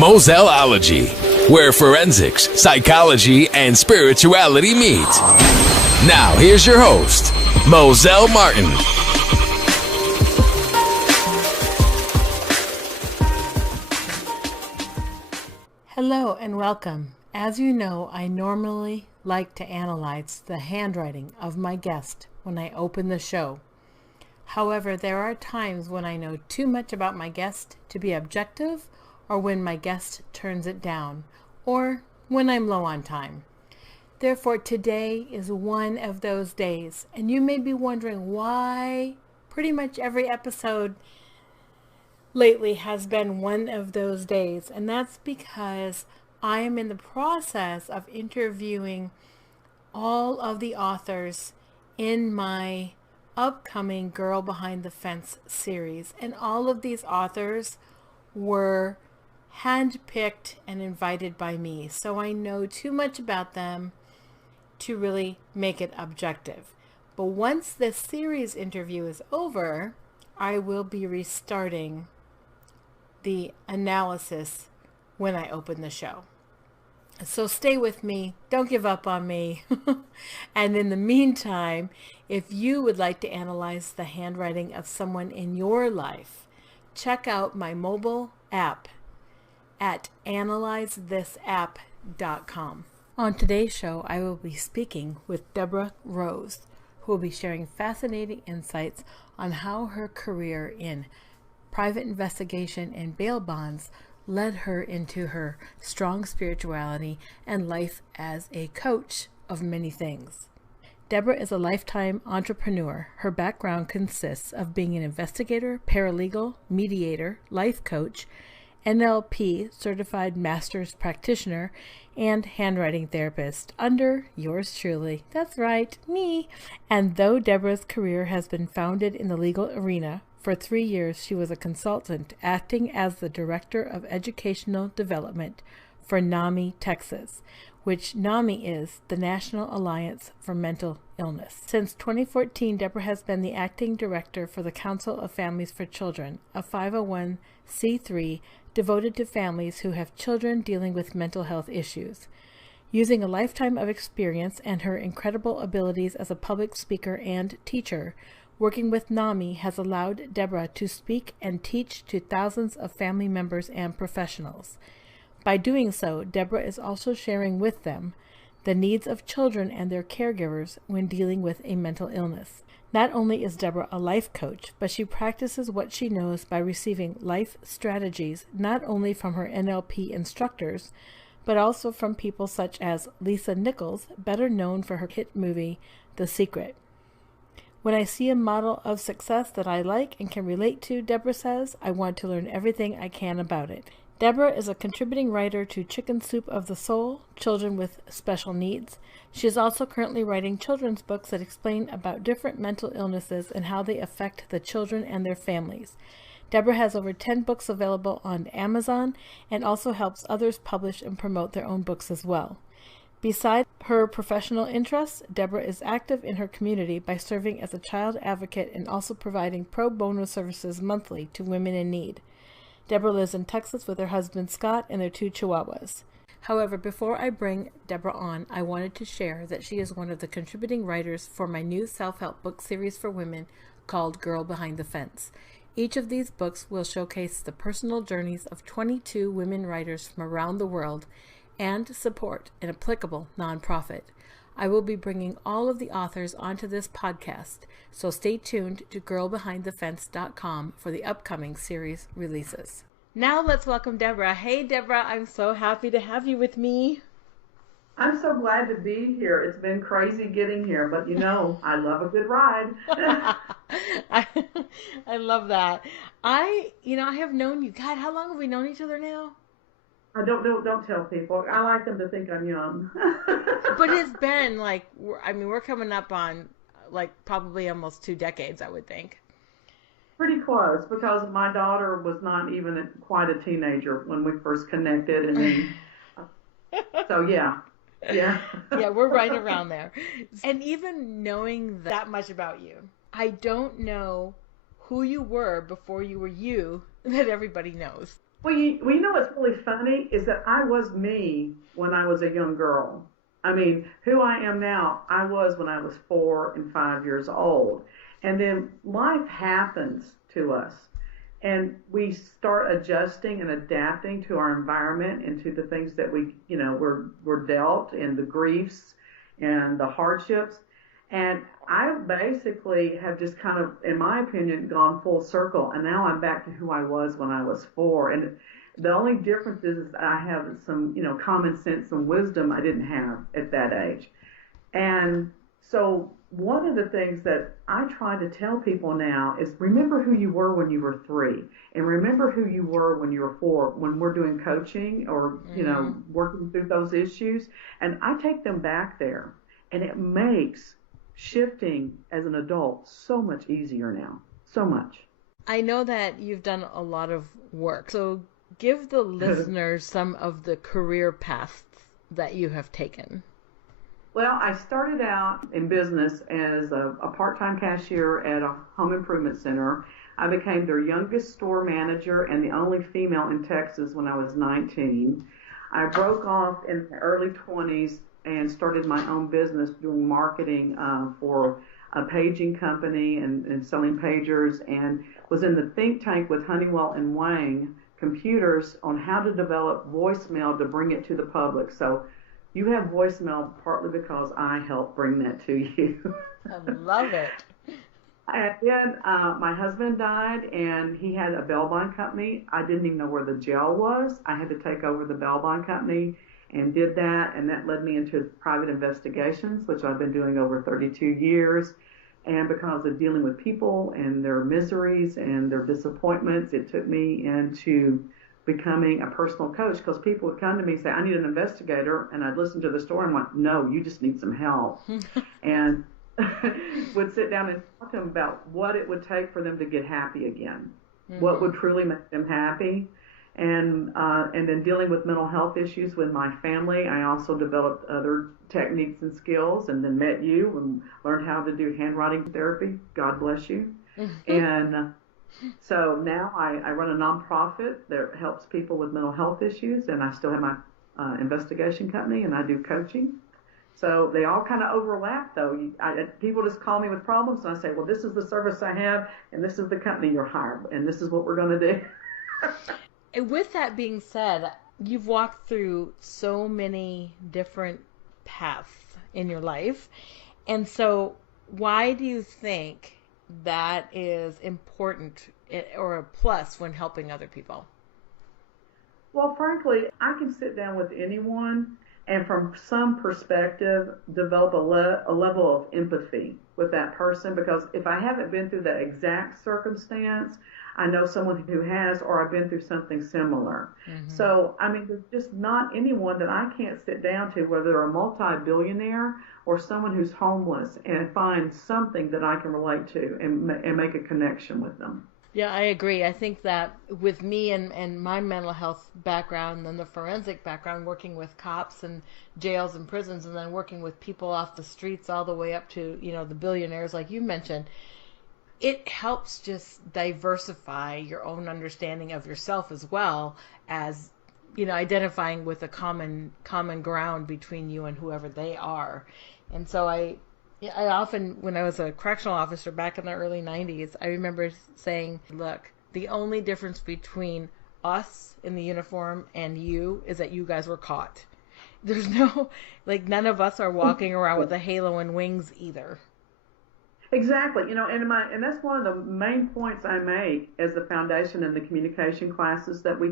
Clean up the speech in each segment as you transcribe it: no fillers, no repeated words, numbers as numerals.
Moselology, where forensics, psychology, and spirituality meet. Now, here's your host, Moselle Martin. Hello and welcome. As you know, I normally like to analyze the handwriting of my guest when I open the show. However, there are times when I know too much about my guest to be objective, or when my guest turns it down, or when I'm low on time. Therefore, today is one of those days, and you may be wondering why pretty much every episode lately has been one of those days, and that's because I am in the process of interviewing all of the authors in my upcoming Girl Behind the Fence series, and all of these authors were handpicked and invited by me, so I know too much about them to really make it objective. But once this series interview is over, I will be restarting the analysis when I open the show. So stay with me, don't give up on me. And in the meantime, if you would like to analyze the handwriting of someone in your life, check out my mobile app at analyzethisapp.com. On today's show, I will be speaking with Deborah Rose, who will be sharing fascinating insights on how her career in private investigation and bail bonds led her into her strong spirituality and life as a coach of many things. Deborah is a lifetime entrepreneur. Her background consists of being an investigator, paralegal, mediator, life coach, NLP certified master's practitioner, and handwriting therapist under yours truly. That's right, me. And though Deborah's career has been founded in the legal arena, for 3 years she was a consultant acting as the Director of Educational Development for NAMI Texas, which NAMI is the National Alliance for Mental Illness. Since 2014, Deborah has been the acting director for the Council of Families for Children, a 501c3 devoted to families who have children dealing with mental health issues. Using a lifetime of experience and her incredible abilities as a public speaker and teacher, working with NAMI has allowed Deborah to speak and teach to thousands of family members and professionals. By doing so, Deborah is also sharing with them the needs of children and their caregivers when dealing with a mental illness. Not only is Deborah a life coach, but she practices what she knows by receiving life strategies not only from her NLP instructors, but also from people such as Lisa Nichols, better known for her hit movie, The Secret. When I see a model of success that I like and can relate to, Deborah says, I want to learn everything I can about it. Deborah is a contributing writer to Chicken Soup of the Soul, Children with Special Needs. She is also currently writing children's books that explain about different mental illnesses and how they affect the children and their families. Deborah has over 10 books available on Amazon and also helps others publish and promote their own books as well. Besides her professional interests, Deborah is active in her community by serving as a child advocate and also providing pro bono services monthly to women in need. Deborah lives in Texas with her husband Scott and their 2 chihuahuas. However, before I bring Deborah on, I wanted to share that she is one of the contributing writers for my new self-help book series for women called Girl Behind the Fence. Each of these books will showcase the personal journeys of 22 women writers from around the world and support an applicable nonprofit. I will be bringing all of the authors onto this podcast, so stay tuned to girlbehindthefence.com for the upcoming series releases. Now let's welcome Deborah. Hey Deborah, I'm so happy to have you with me. I'm so glad to be here. It's been crazy getting here, but you know, I love a good ride. I love that. I have known you. God, how long have we known each other now? Don't tell people. I like them to think I'm young. But it's been we're coming up on probably almost 2 decades, I would think. Pretty close, because my daughter was not even quite a teenager when we first connected, and then so yeah. Yeah, we're right around there. And even knowing that much about you, I don't know who you were before you were you that everybody knows. Well, you know what's really funny is that I was me when I was a young girl. I mean, who I am now, I was when I was 4 and 5 years old. And then life happens to us, and we start adjusting and adapting to our environment and to the things that we're dealt, and the griefs and the hardships. And I basically have just kind of, in my opinion, gone full circle, and now I'm back to who I was when I was 4. And the only difference is I have some, common sense and wisdom I didn't have at that age. And so one of the things that I try to tell people now is remember who you were when you were 3, and remember who you were when you were 4, when we're doing coaching or, working through those issues. And I take them back there, and it makes shifting as an adult so much easier now. So much. I know that you've done a lot of work. So give the listeners some of the career paths that you have taken. Well, I started out in business as a part-time cashier at a home improvement center. I became their youngest store manager and the only female in Texas when I was 19. I broke off in the early 20s and started my own business doing marketing for a paging company and selling pagers, and was in the think tank with Honeywell and Wang Computers on how to develop voicemail to bring it to the public. So you have voicemail partly because I helped bring that to you. I love it. And then my husband died, and he had a bail bond company. I didn't even know where the jail was. I had to take over the bail bond company and did that, and that led me into private investigations, which I've been doing over 32 years. And because of dealing with people and their miseries and their disappointments, it took me into becoming a personal coach, because people would come to me and say, I need an investigator, and I'd listen to the story and I'm like, no, you just need some help. And would sit down and talk to them about what it would take for them to get happy again, what would truly make them happy. And then dealing with mental health issues with my family, I also developed other techniques and skills, and then met you and learned how to do handwriting therapy. God bless you. And so now I run a nonprofit that helps people with mental health issues, and I still have my investigation company, and I do coaching. So they all kind of overlap, though. People just call me with problems, and I say, well, this is the service I have, and this is the company you're hired, and this is what we're going to do. With that being said, you've walked through so many different paths in your life. And so why do you think that is important or a plus when helping other people? Well, frankly, I can sit down with anyone and from some perspective develop a level of empathy with that person, because if I haven't been through that exact circumstance, I know someone who has, or I've been through something similar. So, I mean, there's just not anyone that I can't sit down to, whether they're a multi-billionaire or someone who's homeless, and find something that I can relate to and make a connection with them. Yeah, I agree. I think that with me and my mental health background and the forensic background, working with cops and jails and prisons, and then working with people off the streets all the way up to, the billionaires like you mentioned, it helps just diversify your own understanding of yourself, as well as, identifying with a common ground between you and whoever they are. And so I often, when I was a correctional officer back in the early 90s, I remember saying, look, the only difference between us in the uniform and you is that you guys were caught. There's no, none of us are walking around with a halo and wings either. Exactly. And that's one of the main points I make as the foundation in the communication classes that we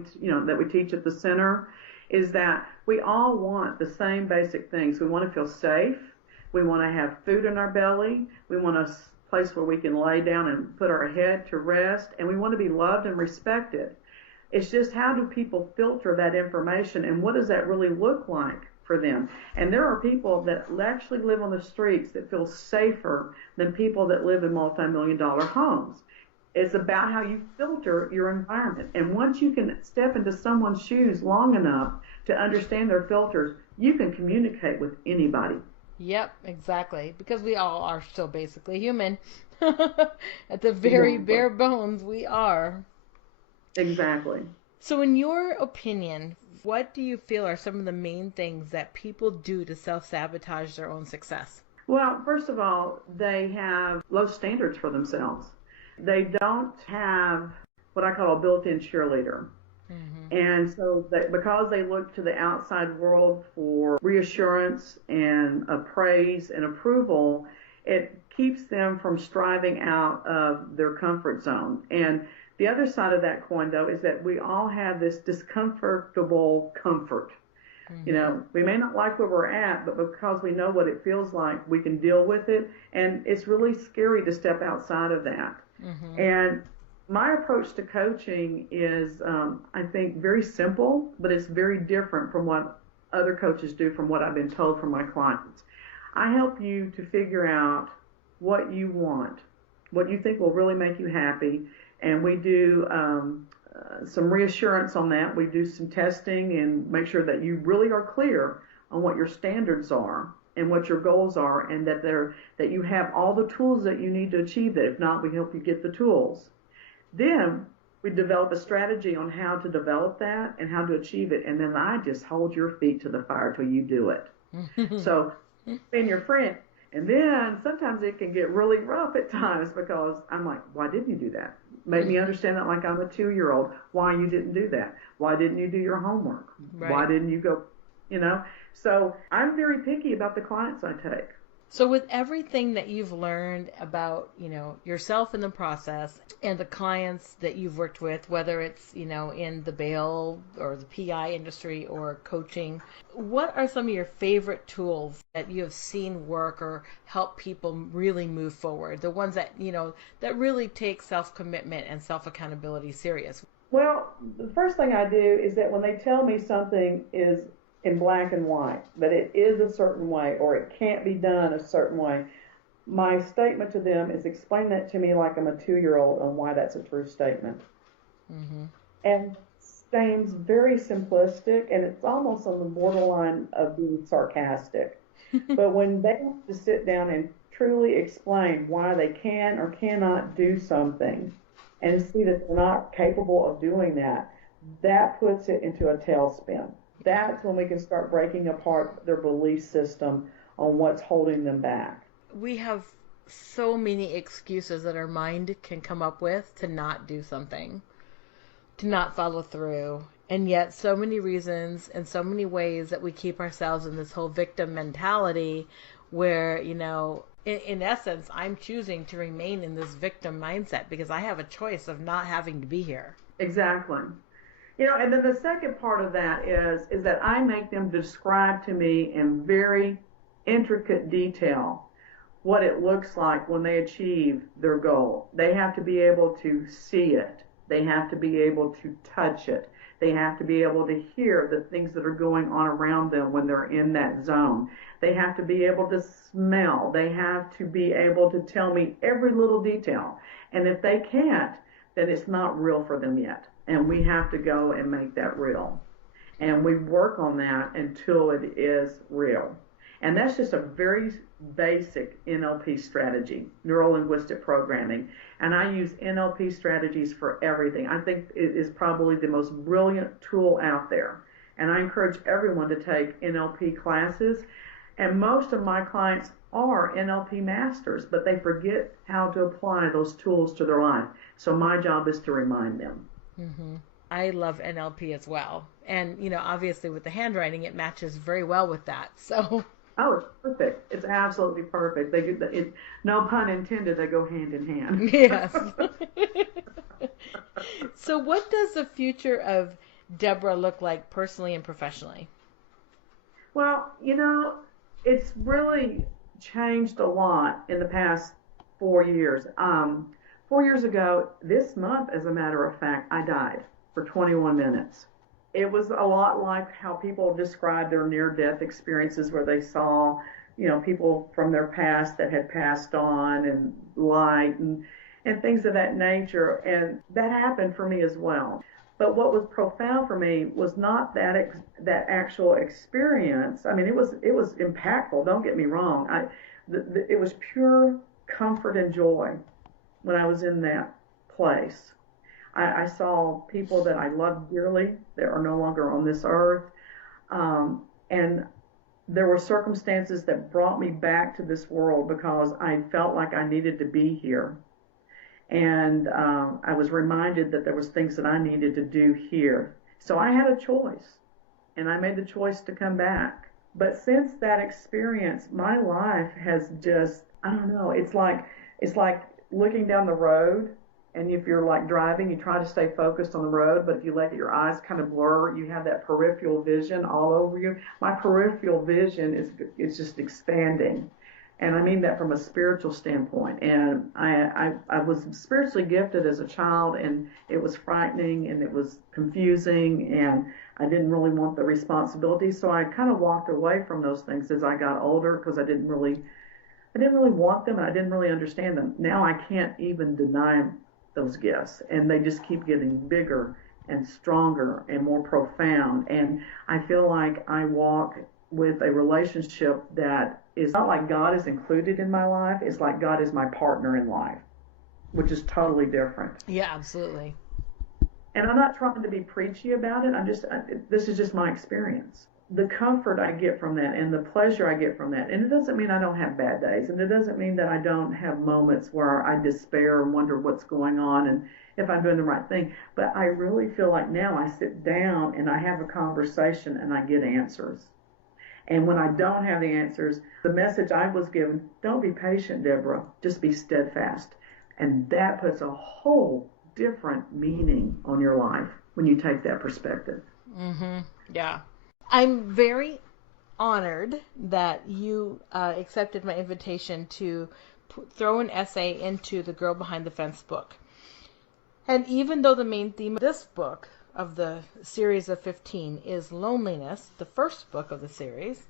teach at the center, is that we all want the same basic things. We want to feel safe. We want to have food in our belly. We want a place where we can lay down and put our head to rest. And we want to be loved and respected. It's just, how do people filter that information, and what does that really look like for them? And there are people that actually live on the streets that feel safer than people that live in multi-million-dollar homes. It's about how you filter your environment. And once you can step into someone's shoes long enough to understand their filters, you can communicate with anybody. Yep, exactly. Because we all are still basically human. At the very bare bones, we are. Exactly. So in your opinion, what do you feel are some of the main things that people do to self-sabotage their own success? Well, first of all, they have low standards for themselves. They don't have what I call a built-in cheerleader. Mm-hmm. And so because they look to the outside world for reassurance and praise and approval, it keeps them from striving out of their comfort zone. And the other side of that coin, though, is that we all have this discomfortable comfort. Mm-hmm. We may not like where we're at, but because we know what it feels like, we can deal with it. And it's really scary to step outside of that. Mm-hmm. And my approach to coaching is, I think, very simple, but it's very different from what other coaches do from what I've been told from my clients. I help you to figure out what you want, what you think will really make you happy, and we do some reassurance on that. We do some testing and make sure that you really are clear on what your standards are and what your goals are, and that you have all the tools that you need to achieve that. If not, we help you get the tools. Then we develop a strategy on how to develop that and how to achieve it, and then I just hold your feet to the fire till you do it. So, being your friend. And then sometimes it can get really rough at times because I'm like, why didn't you do that? Make me understand that like I'm a 2-year-old, why you didn't do that. Why didn't you do your homework? Right. Why didn't you go, So I'm very picky about the clients I take. So with everything that you've learned about, yourself in the process and the clients that you've worked with, whether it's, in the bail or the PI industry or coaching, what are some of your favorite tools that you have seen work or help people really move forward? The ones that, that really take self-commitment and self-accountability serious. Well, the first thing I do is that when they tell me something is in black and white, that it is a certain way or it can't be done a certain way, my statement to them is explain that to me like I'm a 2-year-old on why that's a true statement. Mm-hmm. And seems very simplistic, and it's almost on the borderline of being sarcastic. But when they have to sit down and truly explain why they can or cannot do something and see that they're not capable of doing that, that puts it into a tailspin. That's when we can start breaking apart their belief system on what's holding them back. We have so many excuses that our mind can come up with to not do something, to not follow through. And yet so many reasons and so many ways that we keep ourselves in this whole victim mentality where, in essence, I'm choosing to remain in this victim mindset because I have a choice of not having to be here. Exactly. And then the second part of that is that I make them describe to me in very intricate detail what it looks like when they achieve their goal. They have to be able to see it. They have to be able to touch it. They have to be able to hear the things that are going on around them when they're in that zone. They have to be able to smell. They have to be able to tell me every little detail. And if they can't, then it's not real for them yet. And we have to go and make that real. And we work on that until it is real. And that's just a very basic NLP strategy, neuro-linguistic programming. And I use NLP strategies for everything. I think it is probably the most brilliant tool out there. And I encourage everyone to take NLP classes. And most of my clients are NLP masters, but they forget how to apply those tools to their life. So my job is to remind them. Mm-hmm. I love NLP as well. And, obviously with the handwriting, it matches very well with that. So. Oh, it's perfect. It's absolutely perfect. No pun intended, they go hand in hand. Yes. So what does the future of Deborah look like personally and professionally? Well, it's really changed a lot in the past 4 years. 4 years ago, this month, as a matter of fact, I died for 21 minutes. It was a lot like how people describe their near-death experiences where they saw, people from their past that had passed on and light and things of that nature. And that happened for me as well. But what was profound for me was not that actual experience. I mean, it was impactful. Don't get me wrong. It was pure comfort and joy when I was in that place. I saw people that I loved dearly that are no longer on this earth. And there were circumstances that brought me back to this world because I felt like I needed to be here. And I was reminded that there was things that I needed to do here. So I had a choice, and I made the choice to come back. But since that experience, my life has just, I don't know, it's like looking down the road, and if you're like driving, you try to stay focused on the road, but if you let your eyes kind of blur, you have that peripheral vision all over you. My peripheral vision is just expanding. And I mean that from a spiritual standpoint. And I was spiritually gifted as a child, and it was frightening and it was confusing, and I didn't really want the responsibility. So I kind of walked away from those things as I got older because I didn't really want them, and I didn't really understand them. Now I can't even deny those gifts, and they just keep getting bigger and stronger and more profound. And I feel like I walk with a relationship that is not like God is included in my life. It's like God is my partner in life, which is totally different. Yeah, absolutely. And I'm not trying to be preachy about it. This is just my experience. The comfort I get from that and the pleasure I get from that. And it doesn't mean I don't have bad days. And it doesn't mean that I don't have moments where I despair and wonder what's going on and if I'm doing the right thing. But I really feel like now I sit down and I have a conversation and I get answers. And when I don't have the answers, the message I was given, don't be patient, Deborah, just be steadfast. And that puts a whole different meaning on your life when you take that perspective. Mm-hmm. Yeah. I'm very honored that you accepted my invitation to throw an essay into the Girl Behind the Fence book. And even though the main theme of this book, of the series of 15, is loneliness, the first book of the series,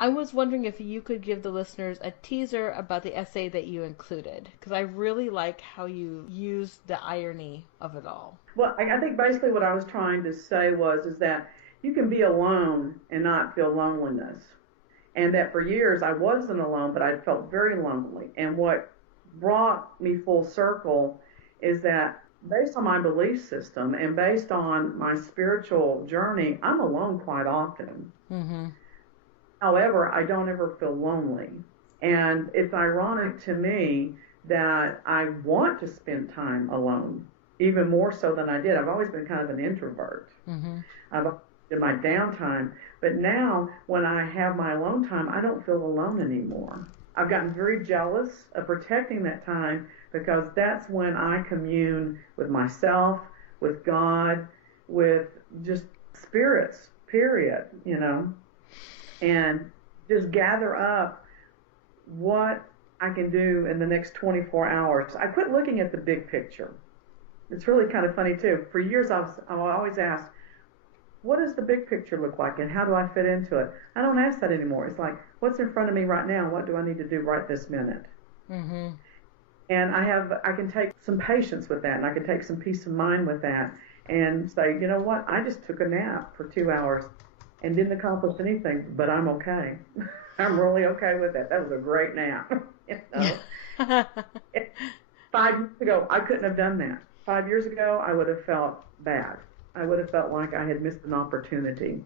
I was wondering if you could give the listeners a teaser about the essay that you included, because I really like how you used the irony of it all. Well, I think basically what I was trying to say is that you can be alone and not feel loneliness. And that for years I wasn't alone, but I felt very lonely. And what brought me full circle is that based on my belief system and based on my spiritual journey, I'm alone quite often. Mm-hmm. However, I don't ever feel lonely. And it's ironic to me that I want to spend time alone, even more so than I did. I've always been kind of an introvert. Mm-hmm. I've in my downtime, but now when I have my alone time, I don't feel alone anymore. I've gotten very jealous of protecting that time because that's when I commune with myself, with God, with just spirits, period, and just gather up what I can do in the next 24 hours. I quit looking at the big picture. It's really kind of funny too. For years I've always asked, what does the big picture look like and how do I fit into it? I don't ask that anymore. It's like, what's in front of me right now? What do I need to do right this minute? Mm-hmm. And I can take some patience with that, and I can take some peace of mind with that and say, you know what? I just took a nap for 2 hours and didn't accomplish anything, but I'm okay. I'm really okay with that. That was a great nap. 5 years ago, I couldn't have done that. 5 years ago, I would have felt bad. I would have felt like I had missed an opportunity.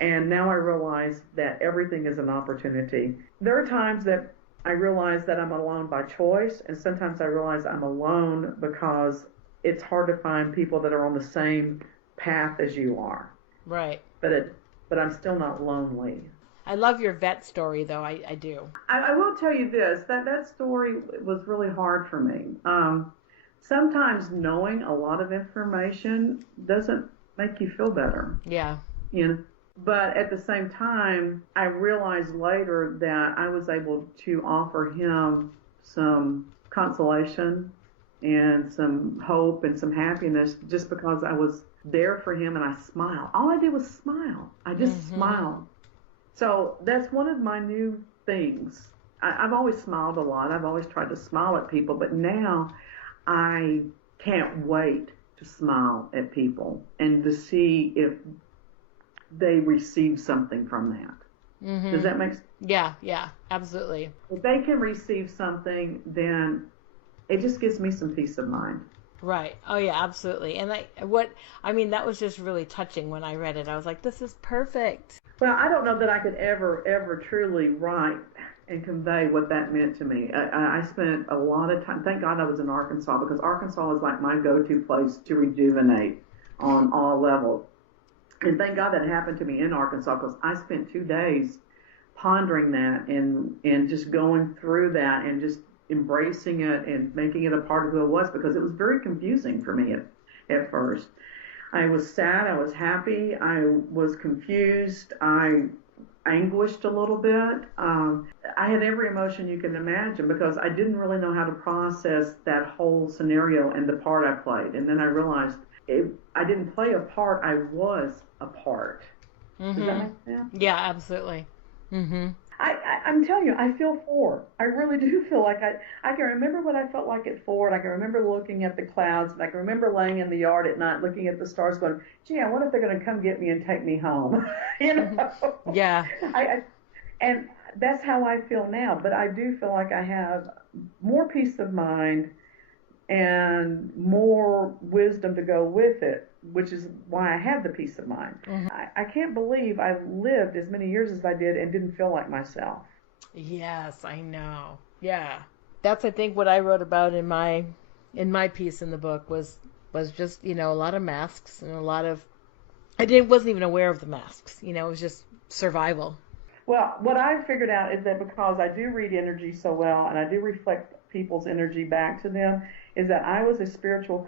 And now I realize that everything is an opportunity. There are times that I realize that I'm alone by choice, and sometimes I realize I'm alone because it's hard to find people that are on the same path as you are. Right. But I'm still not lonely. I love your vet story, though. I do. I will tell you this, that story was really hard for me. Sometimes knowing a lot of information doesn't make you feel better. Yeah. But at the same time, I realized later that I was able to offer him some consolation and some hope and some happiness just because I was there for him and I smiled. All I did was smile. I just smiled. So that's one of my new things. I've always smiled a lot. I've always tried to smile at people, but now I can't wait to smile at people and to see if they receive something from that. Mm-hmm. Does that make sense? Yeah, absolutely. If they can receive something, then it just gives me some peace of mind. Right. Oh yeah, absolutely. And that was just really touching when I read it. I was like, this is perfect. Well, I don't know that I could ever truly write and convey what that meant to me. I spent a lot of time. Thank God I was in Arkansas, because Arkansas is like my go-to place to rejuvenate on all levels. And thank God that happened to me in Arkansas, because I spent 2 days pondering that and just going through that and just embracing it and making it a part of who I was, because it was very confusing for me at first. I was sad, I was happy, I was confused, I anguished a little bit. I had every emotion you can imagine, because I didn't really know how to process that whole scenario and the part I played. And then I realized I didn't play a part, I was a part. Mm-hmm. Does that make sense? Yeah, absolutely. Mm-hmm. I'm telling you, I feel 4. I really do feel like I can remember what I felt like at 4, and I can remember looking at the clouds, and I can remember laying in the yard at night looking at the stars going, gee, I wonder if they're going to come get me and take me home. You know? Yeah. And that's how I feel now, but I do feel like I have more peace of mind and more wisdom to go with it, which is why I have the peace of mind. Mm-hmm. I can't believe I lived as many years as I did and didn't feel like myself. Yes, I know. Yeah. That's, I think, what I wrote about in my piece in the book was just, a lot of masks and a lot of, wasn't even aware of the masks, it was just survival. Well, what I figured out is that because I do read energy so well and I do reflect people's energy back to them, is that I was a spiritual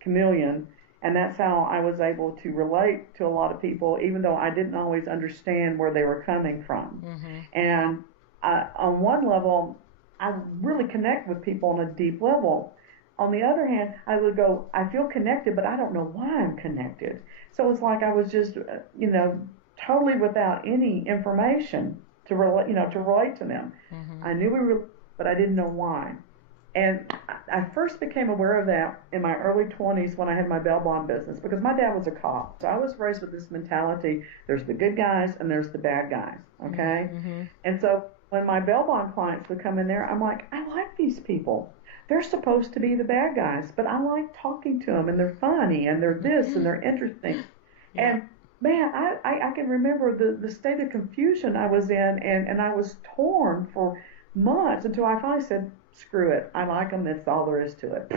chameleon, and that's how I was able to relate to a lot of people, even though I didn't always understand where they were coming from. Mm-hmm. And on one level, I really connect with people on a deep level. On the other hand, I would go, I feel connected, but I don't know why I'm connected. So it's like I was just, totally without any information to relate to them. Mm-hmm. I knew we were, but I didn't know why. And I first became aware of that in my early 20s when I had my bail bond business, because my dad was a cop. So I was raised with this mentality, there's the good guys and there's the bad guys, okay? Mm-hmm. And so when my bail bond clients would come in there, I'm like, I like these people. They're supposed to be the bad guys, but I like talking to them, and they're funny, and they're this, and they're interesting. Yeah. And man, I can remember the state of confusion I was in, and I was torn for months until I finally said, screw it, I like them, that's all there is to it.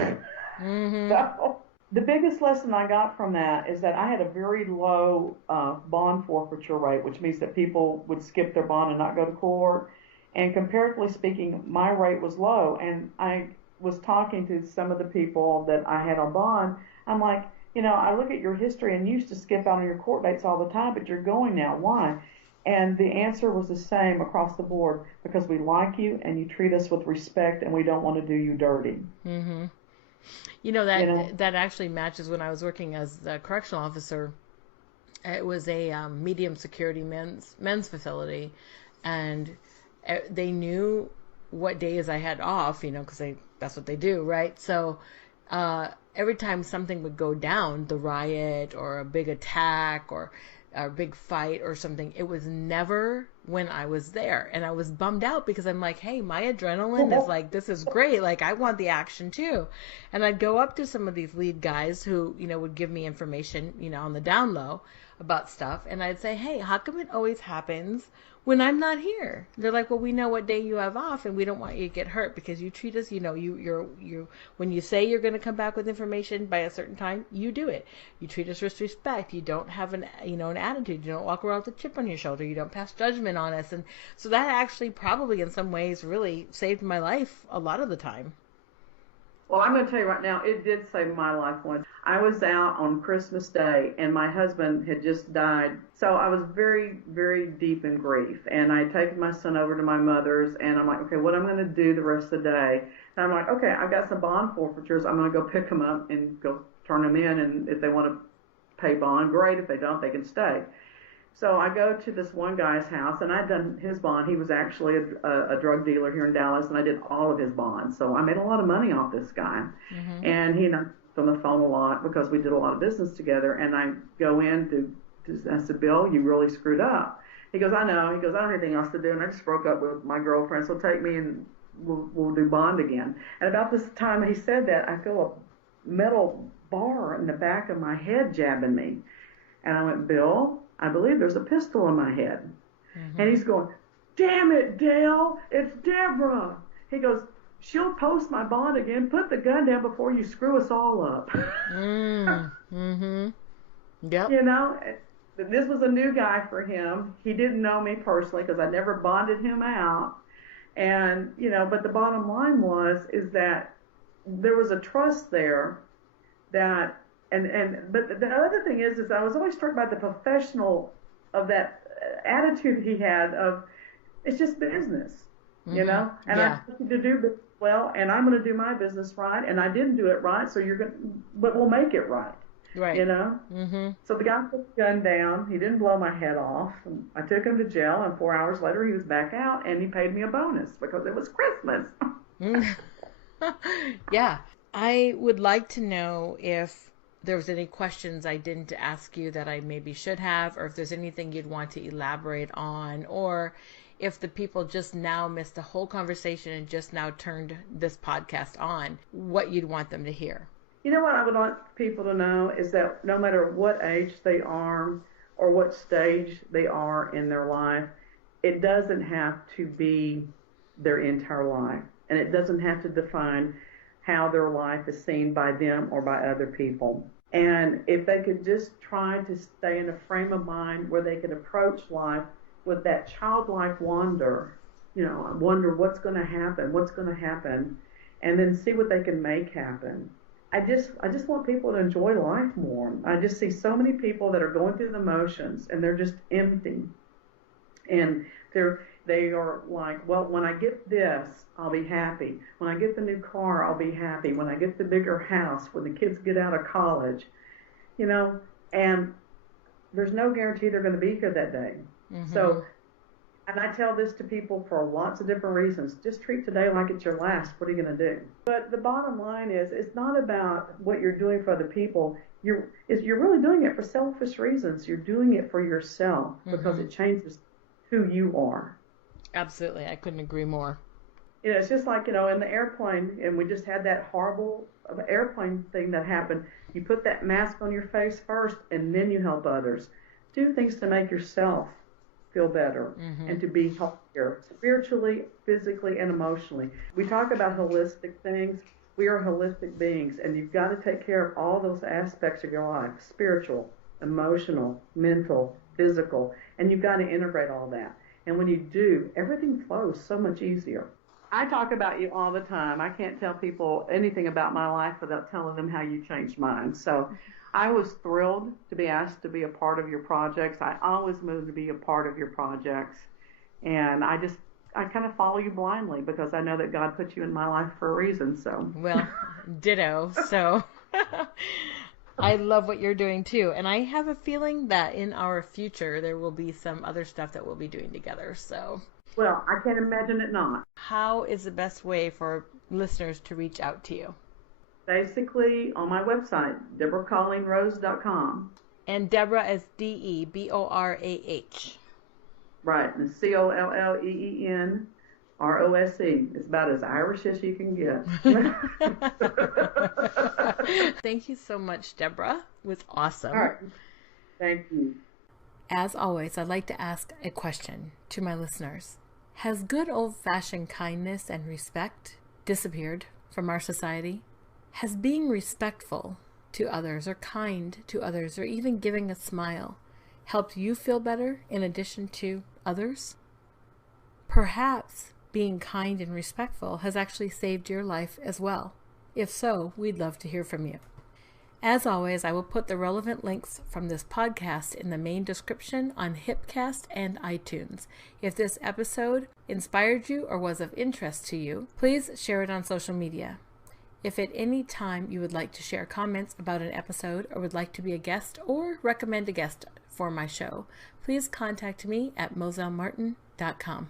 Mm-hmm. So the biggest lesson I got from that is that I had a very low bond forfeiture rate, which means that people would skip their bond and not go to court. And comparatively speaking, my rate was low. And I was talking to some of the people that I had on bond. I'm like, I look at your history, and you used to skip out on your court dates all the time, but you're going now. Why? And the answer was the same across the board, because we like you and you treat us with respect, and we don't want to do you dirty. Mm-hmm. That actually matches when I was working as a correctional officer. It was a medium security men's facility, and they knew what days I had off, because that's what they do, right? So every time something would go down, the riot or a big attack or a big fight or something, it was never when I was there. And I was bummed out, because I'm like, hey, my adrenaline is like, this is great. Like, I want the action too. And I'd go up to some of these lead guys who, would give me information, on the down low about stuff. And I'd say, hey, how come it always happens when I'm not here? They're like, well, we know what day you have off, and we don't want you to get hurt, because you treat us, you when you say you're going to come back with information by a certain time, you do it. You treat us with respect. You don't have an attitude. You don't walk around with a chip on your shoulder. You don't pass judgment on us. And so that actually probably in some ways really saved my life a lot of the time. Well, I'm going to tell you right now, it did save my life once. I was out on Christmas Day, and my husband had just died. So I was very, very deep in grief. And I had taken my son over to my mother's, and I'm like, okay, what I'm going to do the rest of the day? And I'm like, okay, I've got some bond forfeitures. I'm going to go pick them up and go turn them in. And if they want to pay bond, great. If they don't, they can stay. So I go to this one guy's house, and I'd done his bond. He was actually a drug dealer here in Dallas, and I did all of his bonds. So I made a lot of money off this guy. Mm-hmm. And he and I talked on the phone a lot because we did a lot of business together. And I go in I said, Bill, you really screwed up. He goes, I know. He goes, I don't have anything else to do. And I just broke up with my girlfriend, so take me and we'll do bond again. And about this time he said that, I feel metal bar in the back of my head jabbing me. And I went, Bill, I believe there's a pistol in my head. And he's going, damn it, Dale, it's Deborah. He goes, she'll post my bond again. Put the gun down before you screw us all up. Yep. You know, this was a new guy for him. He didn't know me personally because I never bonded him out. And, you know, but the bottom line is that there was a trust there that, but the other thing is I was always struck by the professional of that attitude he had of, it's just business, you know, and I'm supposed to do business well, and I'm going to do my business right, and I didn't do it right, so but we'll make it right. Right. You know? So the guy put the gun down. He didn't blow my head off. I took him to jail, and 4 hours later he was back out, and he paid me a bonus because it was Christmas. Yeah. I would like to know if there was any questions I didn't ask you that I maybe should have, or if there's anything you'd want to elaborate on, or if the people just now missed the whole conversation and just now turned this podcast on, what you'd want them to hear. You know what I would want people to know is that no matter what age they are or what stage they are in their life, it doesn't have to be their entire life. And it doesn't have to define how their life is seen by them or by other people. And if they could just try to stay in a frame of mind where they could approach life with that childlike wonder, you know, wonder what's going to happen, and then see what they can make happen. I just want people to enjoy life more. I just see so many people that are going through the motions and they're just empty. And they are like, well, when I get this, I'll be happy. When I get the new car, I'll be happy. When I get the bigger house, when the kids get out of college, you know, and there's no guarantee they're going to be here that day. So, and I tell this to people for lots of different reasons. Just treat today like it's your last. What are you going to do? But the bottom line is, it's not about what you're doing for other people. You're really doing it for selfish reasons. You're doing it for yourself because it changes who you are. Absolutely. I couldn't agree more. You know, it's just like, you know, in the airplane, and we just had that horrible airplane thing that happened. You put that mask on your face first, and then you help others. Do things to make yourself feel better and to be healthier spiritually, physically, and emotionally. We talk about holistic things. We are holistic beings, and you've got to take care of all those aspects of your life: spiritual, emotional, mental, physical, and you've got to integrate all that. And when you do, everything flows so much easier. I talk about you all the time. I can't tell people anything about my life without telling them how you changed mine. So I was thrilled to be asked to be a part of your projects. I always wanted to be a part of your projects. And I kind of follow you blindly because I know that God put you in my life for a reason. So, well, ditto. So I love what you're doing too. And I have a feeling that in our future, there will be some other stuff that we'll be doing together. So, well, I can't imagine it not. How is the best way for listeners to reach out to you? Basically, on my website, DeborahColleenRose.com. And Deborah is Deborah. Right, and ColleenRose. It's about as Irish as you can get. Thank you so much, Deborah. It was awesome. All right. Thank you. As always, I'd like to ask a question to my listeners. Has good old-fashioned kindness and respect disappeared from our society? Has being respectful to others or kind to others or even giving a smile helped you feel better in addition to others? Perhaps being kind and respectful has actually saved your life as well. If so, we'd love to hear from you. As always, I will put the relevant links from this podcast in the main description on Hipcast and iTunes. If this episode inspired you or was of interest to you, please share it on social media. If at any time you would like to share comments about an episode or would like to be a guest or recommend a guest for my show, please contact me at mosellemartin.com.